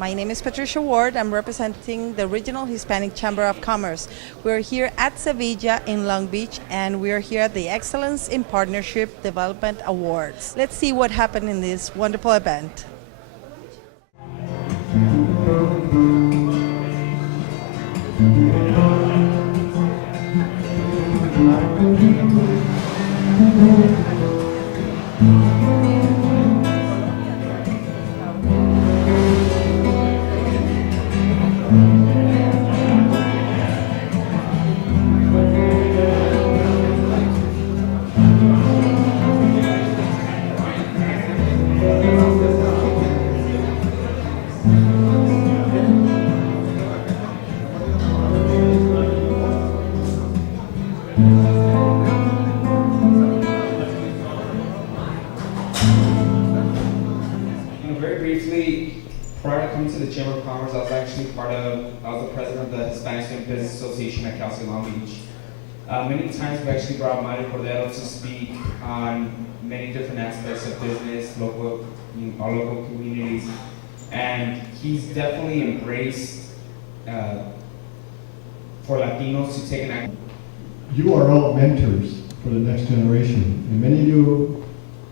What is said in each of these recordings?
My name is Patricia Ward. I'm representing the Regional Hispanic Chamber of Commerce. We're here at Sevilla in Long Beach, and we're here at the Excellence in Partnership Development Awards. Let's see what happened in this wonderful event. Very briefly, prior to coming to the Chamber of Commerce, I was the president of the Hispanic Student Business Association at Cal State Long Beach. Many times we've actually brought Mario Cordero to speak on many different aspects of business, our local communities, and he's definitely embraced for Latinos to take an action. You are all mentors for the next generation, and many of you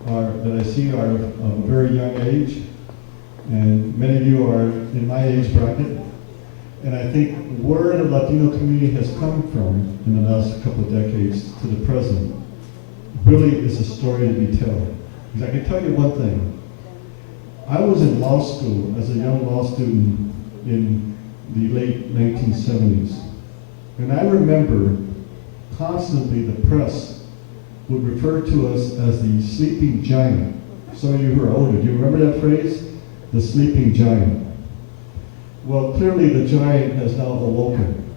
that I see are of a very young age, and many of you are in my age bracket. And I think where the Latino community has come from in the last couple of decades to the present really is a story to be told. Because I can tell you one thing. I was in law school as a young law student in the late 1970s. And I remember constantly the press would refer to us as the sleeping giant. Some of you who are older, do you remember that phrase? The sleeping giant. Well, clearly the giant has now awoken.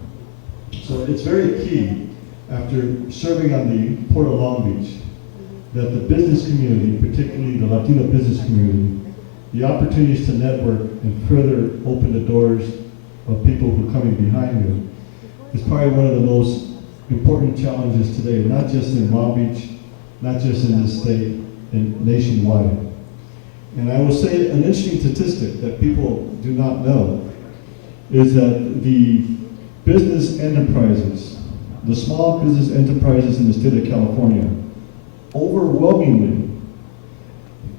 So it's very key, after serving on the Port of Long Beach, that the business community, particularly the Latino business community, the opportunities to network and further open the doors of people who are coming behind you is probably one of the most important challenges today, not just in Long Beach, not just in this state, and nationwide. And I will say an interesting statistic that people do not know is that the business enterprises, the small business enterprises in the state of California, overwhelmingly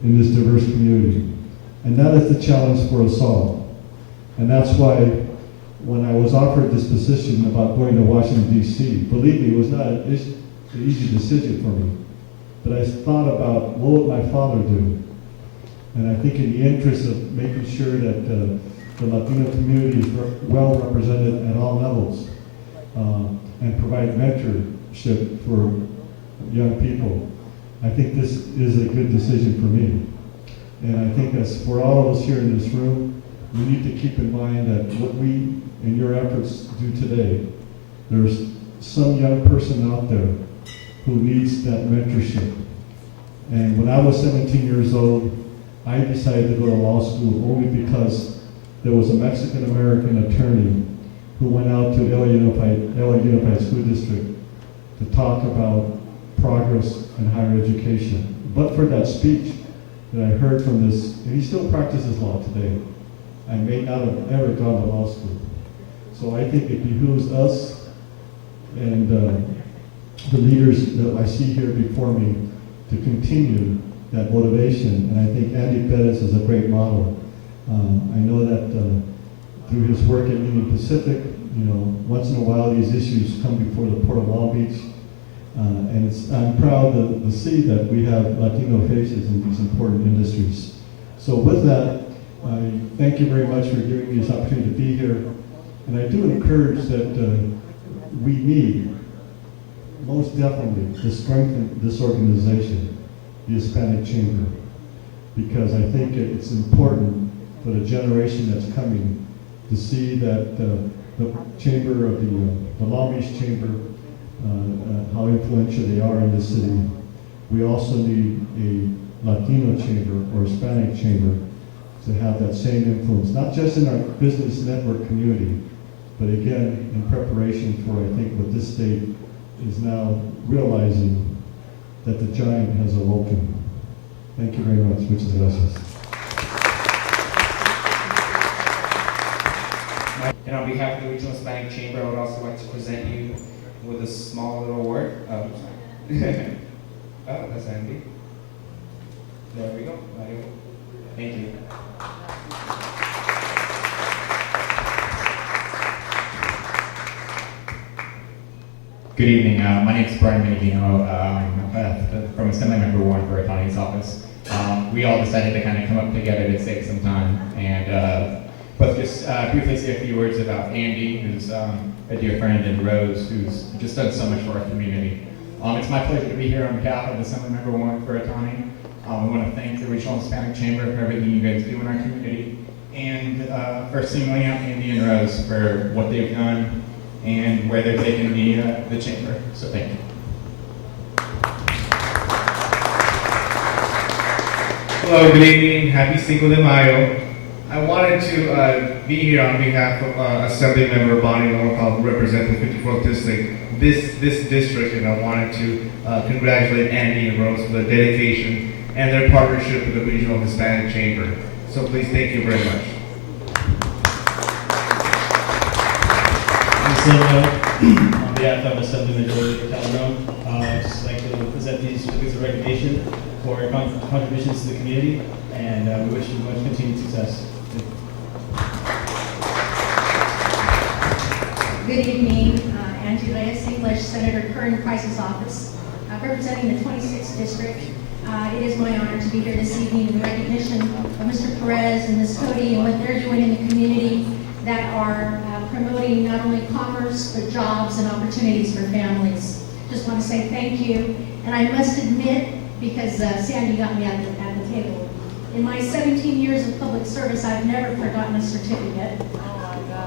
in this diverse community. And that is the challenge for us all. And that's why when I was offered this position about going to Washington, D.C., believe me, it was not an easy decision for me. But I thought about what would my father do? And I think in the interest of making sure that the Latino community is well represented at all levels and provide mentorship for young people, I think this is a good decision for me. And I think as for all of us here in this room, we need to keep in mind that what we in your efforts do today, there's some young person out there who needs that mentorship. And when I was 17 years old, I decided to go to law school only because there was a Mexican-American attorney who went out to LA Unified School District to talk about progress in higher education. But for that speech that I heard from this, and he still practices law today, I may not have ever gone to law school. So I think it behooves us and the leaders that I see here before me to continue that motivation. And I think Andy Perez is a great model. I know that through his work at Union Pacific, once in a while these issues come before the Port of Long Beach. And I'm proud to see that we have Latino faces in these important industries. So with that, I thank you very much for giving me this opportunity to be here. And I do encourage that we need, most definitely, to strengthen this organization, the Hispanic Chamber, because I think it's important for the generation that's coming to see that the chamber of the Long Beach Chamber, how influential they are in this city. We also need a Latino chamber or Hispanic chamber to have that same influence, not just in our business network community, but again, in preparation for, I think, what this state is now realizing, that the giant has awoken. Thank you very much. Muchas gracias. And on behalf of the Regional Hispanic Chamber, I would also like to present you with a small little award. Oh, that's Andy. There we go. Thank you. Good evening. My name is Brian Minigino. I'm from Assemblymember Warren for Attorney's Office. We all decided to kind of come up together to save some time, and but just briefly say a few words about Andy, who's a dear friend, and Rose, who's just done so much for our community. It's my pleasure to be here on behalf of Assemblymember Warren for Attorney. We want to thank the Regional Hispanic Chamber for everything you guys do in our community, and for singling out Andy and Rose for what they've done and where they're taking the chamber. So thank you. Hello, good evening. Happy Cinco de Mayo. I wanted to be here on behalf of Assemblymember Bonnie Norcal, who represents the 54th District, this district, and I wanted to congratulate Andy and Rose for the dedication and their partnership with the Regional Hispanic Chamber. So please, thank you very much. On behalf of Assembly Majority Calderon, I'd just like to present these certificates of recognition for your contributions to the community, and we wish you much continued success. Good evening, Angie Reyes English, Senator Curran Price's office, representing the 26th District. It is my honor to be here this evening in recognition of Mr. Perez and Ms. Cody and what they're doing in the community that are promoting not only commerce, but jobs and opportunities for families. Just want to say thank you. And I must admit, because Sandy got me at the table, in my 17 years of public service, I've never forgotten a certificate.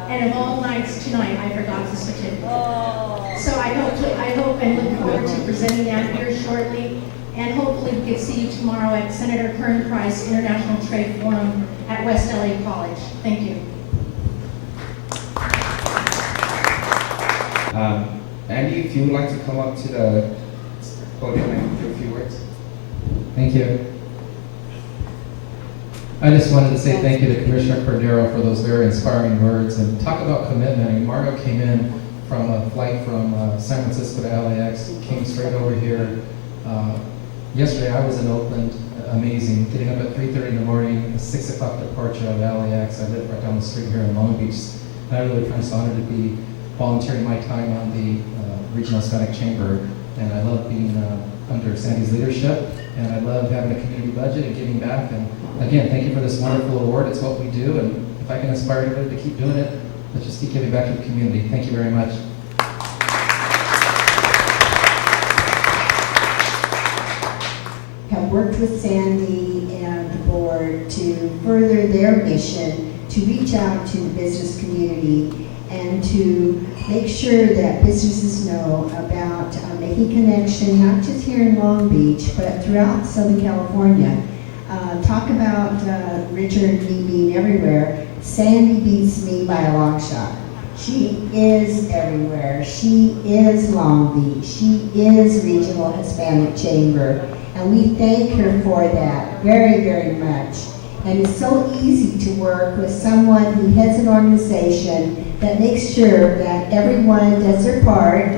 And of all nights, tonight, I forgot the certificate. So I hope and look forward to presenting that here shortly. And hopefully we can see you tomorrow at Senator Curran Price International Trade Forum at West LA College. Thank you. Andy, if you would like to come up to the podium and do a few words. Thank you. I just wanted to say thank you to Commissioner Cordero for those very inspiring words, and talk about commitment. And Mario came in from a flight from San Francisco to LAX, came straight over here. Yesterday I was in Oakland, amazing, getting up at 3:30 in the morning, a 6 o'clock departure of LAX. I live right down the street here in Long Beach. And I'm really honored to be volunteering my time on the Regional Hispanic Chamber, and I love being under Sandy's leadership, and I love having a community budget and giving back. And again, thank you for this wonderful award. It's what we do, and if I can inspire everybody to keep doing it, let's just keep giving back to the community. Thank you very much. Have worked with Sandy and the board to further their mission to reach out to the business community and to make sure that businesses know about making connection, not just here in Long Beach, but throughout Southern California. Talk about Richard me being everywhere. Sandy beats me by a long shot. She is everywhere. She is Long Beach. She is Regional Hispanic Chamber. And we thank her for that very, very much. And it's so easy to work with someone who heads an organization that makes sure that everyone does their part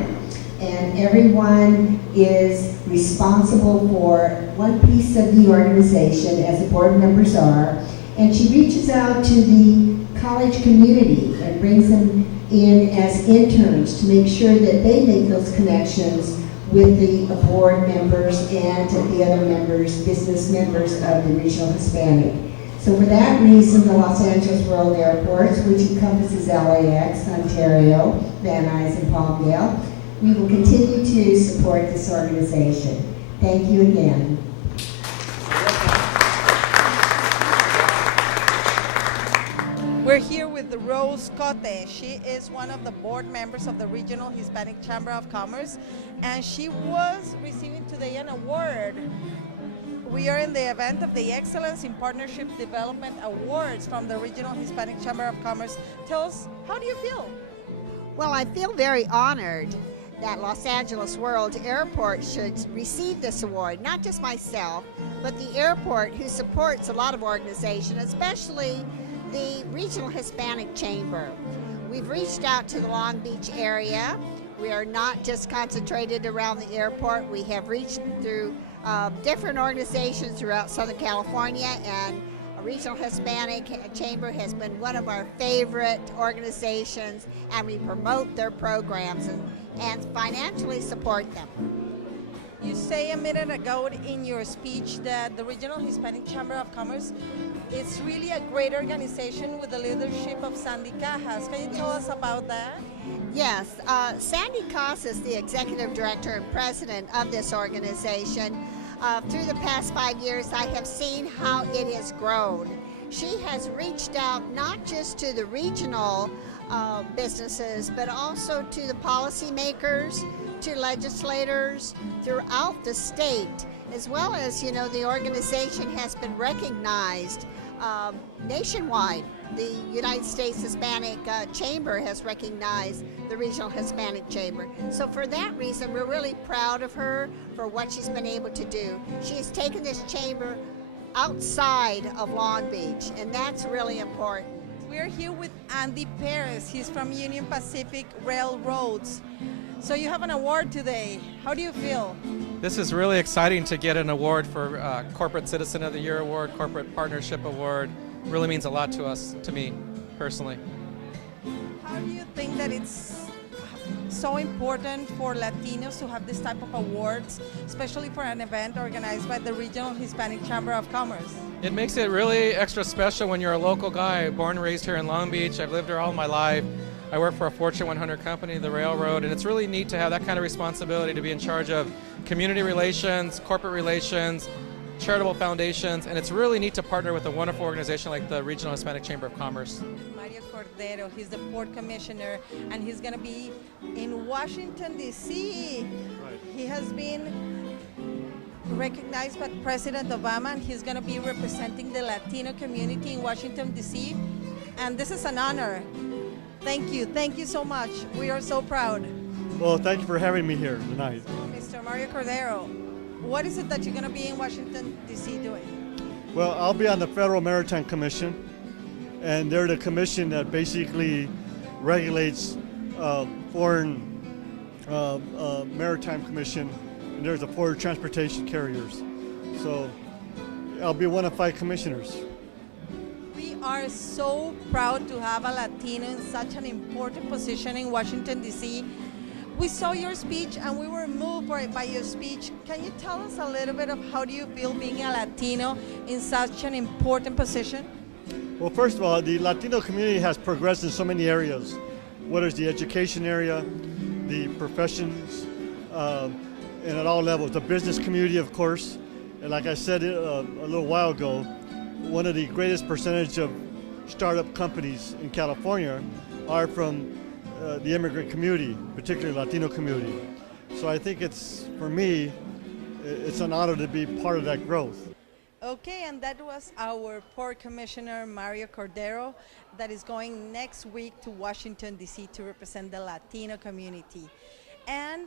and everyone is responsible for one piece of the organization, as the board members are. And she reaches out to the college community and brings them in as interns to make sure that they make those connections with the board members and the other members, business members of the Regional Hispanic. So for that reason, the Los Angeles World Airports, which encompasses LAX, Ontario, Van Nuys, and Palmdale, we will continue to support this organization. Thank you again. We're here with Rose Cote. She is one of the board members of the Regional Hispanic Chamber of Commerce, and she was receiving today an award. We are in the event of the Excellence in Partnership Development Awards from the Regional Hispanic Chamber of Commerce. Tell us, how do you feel? Well, I feel very honored that Los Angeles World Airport should receive this award. Not just myself, but the airport, who supports a lot of organizations, especially The Regional Hispanic Chamber. We've reached out to the Long Beach area. We are not just concentrated around the airport. We have reached through different organizations throughout Southern California, and a Regional Hispanic Chamber has been one of our favorite organizations, and we promote their programs and financially support them. You say a minute ago in your speech that the Regional Hispanic Chamber of Commerce is really a great organization with the leadership of Sandy Cajas. Can you tell us about that? Yes, Sandy Cajas is the executive director and president of this organization. Through the past 5 years, I have seen how it has grown. She has reached out not just to the regional businesses, but also to the policymakers, to legislators throughout the state, as well as, the organization has been recognized nationwide. The United States Hispanic Chamber has recognized the Regional Hispanic Chamber. So for that reason, we're really proud of her for what she's been able to do. She has taken this chamber outside of Long Beach, and that's really important. We're here with Andy Perez. He's from Union Pacific Railroads. So you have an award today. How do you feel? This is really exciting to get an award for Corporate Citizen of the Year Award, Corporate Partnership Award. Really means a lot to us, to me, personally. How do you think that it's so important for Latinos to have this type of awards, especially for an event organized by the Regional Hispanic Chamber of Commerce? It makes it really extra special when you're a local guy, born and raised here in Long Beach. I've lived here all my life. I work for a Fortune 100 company, the railroad, and it's really neat to have that kind of responsibility to be in charge of community relations, corporate relations, charitable foundations, and it's really neat to partner with a wonderful organization like the Regional Hispanic Chamber of Commerce. Mario Cordero, he's the port commissioner, and he's going to be in Washington, D.C. Right. He has been recognized by President Obama, and he's going to be representing the Latino community in Washington, D.C., and this is an honor. Thank you so much. We are so proud. Well, thank you for having me here tonight. Mr. Mario Cordero, what is it that you're going to be in Washington, D.C. doing? Well, I'll be on the Federal Maritime Commission, and they're the commission that basically regulates foreign maritime commission, and there's the foreign transportation carriers. So I'll be one of 5 commissioners. We are so proud to have a Latino in such an important position in Washington, D.C. We saw your speech and we were moved by your speech. Can you tell us a little bit of how do you feel being a Latino in such an important position? Well, first of all, the Latino community has progressed in so many areas, whether it's the education area, the professions, and at all levels. The business community, of course, and like I said a little while ago, one of the greatest percentage of startup companies in California are from the immigrant community, particularly Latino community. So I think for me, it's an honor to be part of that growth. Okay, and that was our Port Commissioner Mario Cordero that is going next week to Washington, D.C. to represent the Latino community. And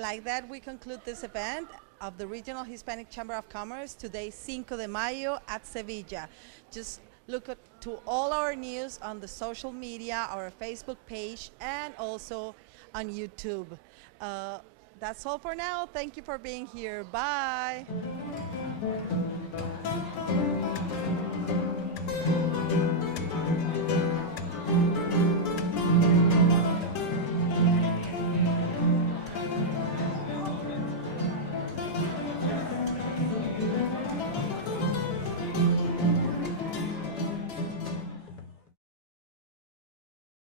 like that, we conclude this event of the Regional Hispanic Chamber of Commerce today, Cinco de Mayo at Sevilla. Just look to all our news on the social media, our Facebook page, and also on YouTube. That's all for now. Thank you for being here. Bye.